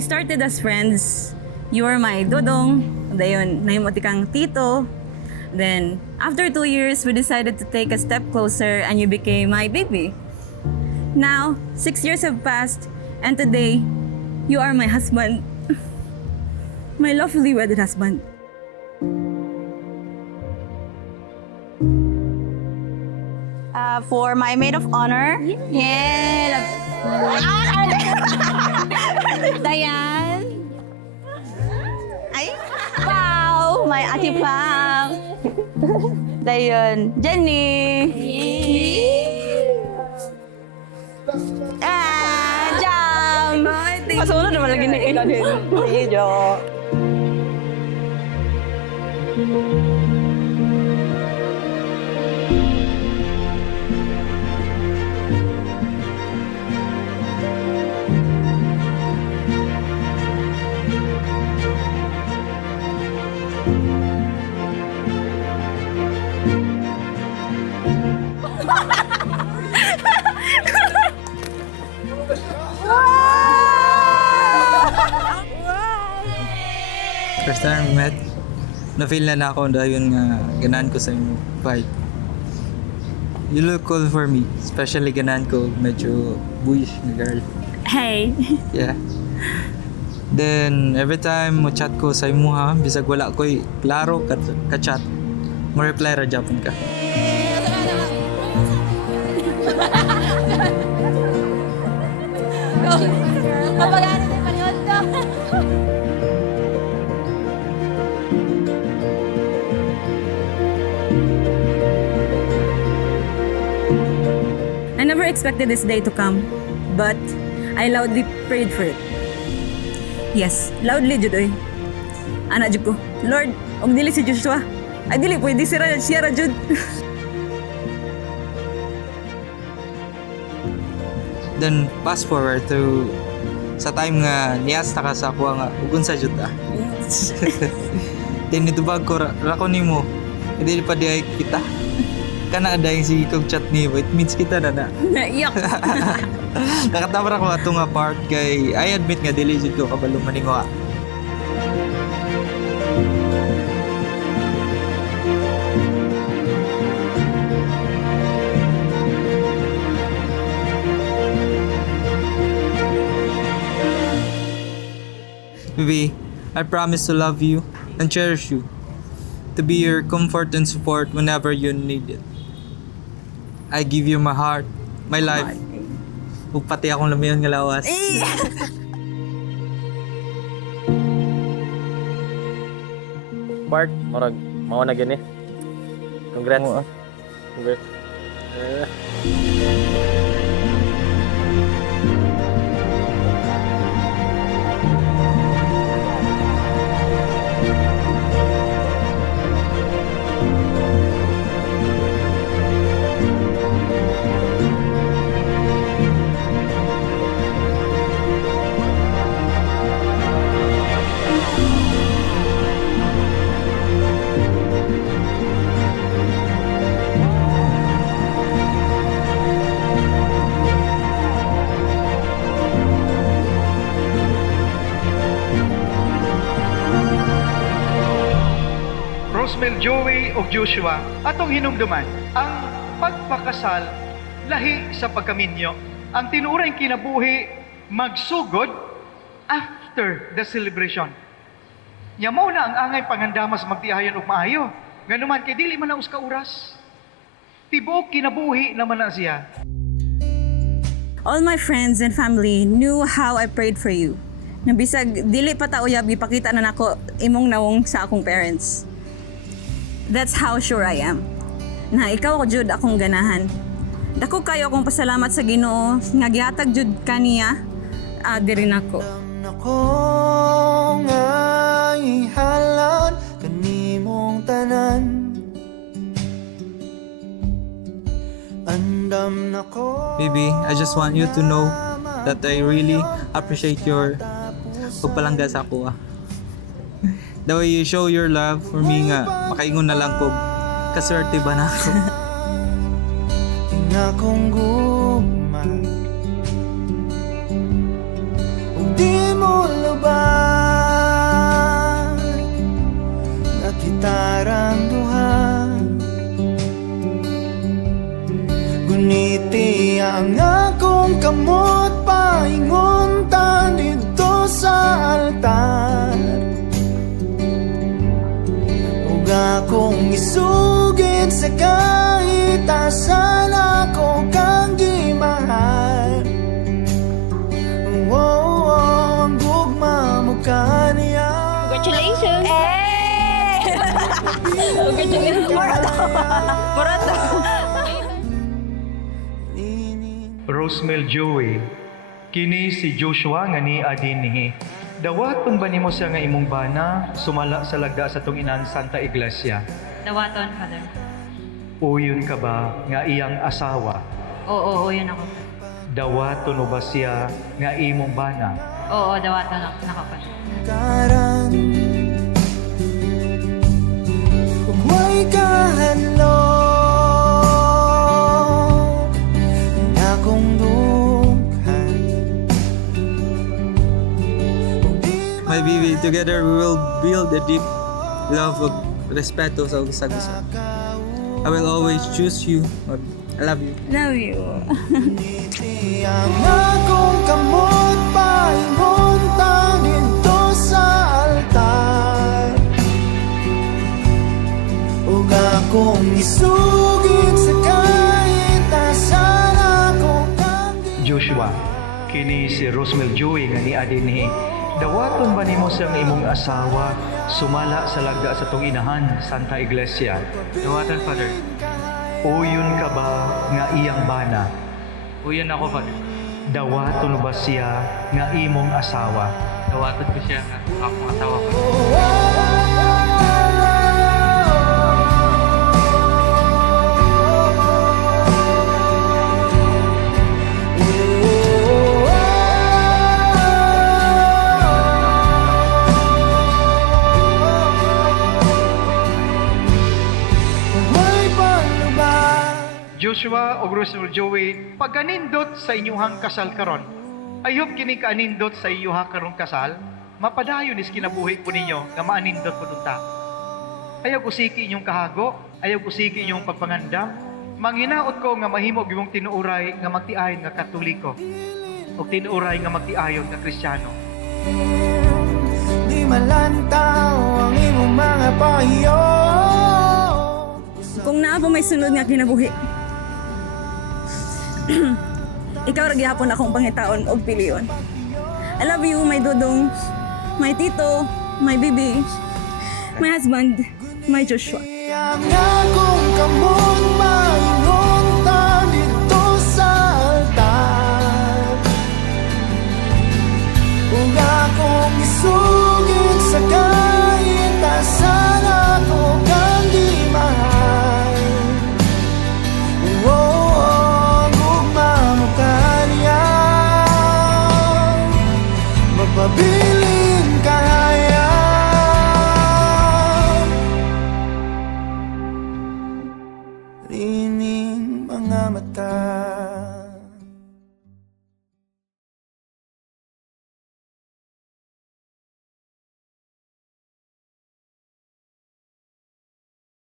we started as friends. You were my dodong. Dayon, nahimot kang tito. Then, after 2 years, we decided to take a step closer and you became my baby. Now, 6 years have passed and today, you are my husband. My lovely wedded husband. For my maid of honor, Dayan. Ay, Pao, my ate Pao. Dayon, Jenny. Jam. Masunod naman lagi na ikaw din. Sige, Jo. First time we met, na-feel na ako dahil nga ganahan ko sa inyo vibe. You look cool for me, especially ganahan ko medyo boyish na girl. Hey. Yeah. Then, every time mo chat ko sa imo ha, bisag wala ko'y klaro ka-chat, mo reply ra Japon ka. Mapagano din panood ko. I never expected this day to come, but I loudly prayed for it. Yes, loudly jud oy. Ana jud ko, Lord, og dili si Joshua. Ay dili pwede siya ra jud. Then, fast forward to sa time nga niasta ka sa ako nga ugon sa jud ah. Then nitubag ko rako nimo. Hindi pa di ay kita. Kana dahil si kog chat ni it means kita na na. Naiyak. Nakatamar ako ato nga part kay I admit nga dili jud ko kabalo maningo. Vivi, I promise to love you and cherish you, to be your comfort and support whenever you need it. I give you my heart, my life, ug pati akong lamiyon nga lawas. Bart, marag mao na gani. Congrats. Congrats. Rosmel Joey o Joshua atong hinumduman ang pagpakasal lahi sa pagkaminyo. Ang tinuring kinabuhi magsugod after the celebration. Yamaw na ang angay pangandamas magtiayon og maayo. Nganuman kay dili man na uska oras. Tibuok kinabuhi naman na siya. All my friends and family knew how I prayed for you. Nabisag dili pa ta uyab gipakita na nako imong nawong sa akong parents. That's how sure I am. Na ikaw ko jud akong ganahan. Dako kayo akong pasalamat sa Ginoo nga gihatag jud kaniya diri nako. Nako nga ihalan kanimong tanan. Andam nako. Baby, I just want you to know that I really appreciate your pagpalangga sa ako ah. The way you show your love for me nga, makaingon na lang ko, kaswerte ba na ako? Inakong guma. Ug di mo lubar nga kitarang duha, guniti ang akong kamot paingon ta dito sa altar, ug akong isugid sa kahit asan ako kang gimahal. Ang gugma mo kaniya. Congratulations! Congratulations! Murata! Rosemel Joey, kini si Joshua nga ni adinhi. Dawaton ba nimo siya nga imong bana sumala sa lagda sa tong inan Santa Iglesia? Dawaton, Father. Uyon ka ba nga iyang asawa? Oo, yun ako. Dawaton mo ba siya nga imong bana? Oo, dawaton ako, Father. Karan kung may kahalong na akong dughan, My baby, together we will build a deep love of respeto sa usa-usa. I will always choose you. I love you. Love you. Ngiti ang akong kamot paingon ta dito sa altar, ug akong isugid sa kahit asan ako kang Joshua, kini si Rosemel Joey nga ni adinhi. Dawaton ba nimo siya nga imong asawa sumala sa lagda sa tong inahan Santa Iglesia? Dawaton, Father. Uyon ka ba nga iyang bana? Uyan ako, Father. Dawaton ba siya nga imong asawa? Dawaton ko siya nga akong asawa ko. Joshua o Rosemel Joey, pagkanindot sa inyuhang kasal karon, ayop kini kaanindot sa inyuha karong kasal, mapadayon is kinabuhi po ninyo nga maanindot po ta. Ayaw kusiki inyong kahago, ayaw kusiki inyong pagpangandam, manginaot ko nga mahimo gimong tinuuray nga magtiayon nga Katoliko o tinuuray nga magtiayon nga Kristiyano. di malantaw ang imong mga pahiyo. Kung naa pa may sunod nga kinabuhi, ikaw ra gihapon akong pangitaon og pilion. I love you, my dudong, my tito, my bibi, my husband, my Joshua. Ang akong kamot maingon ta dito sa altar, ug akong isugid sa kahit asan ako kang gimahal. Gugma mo kaniya, magpabilin kaya. Rining mga mata.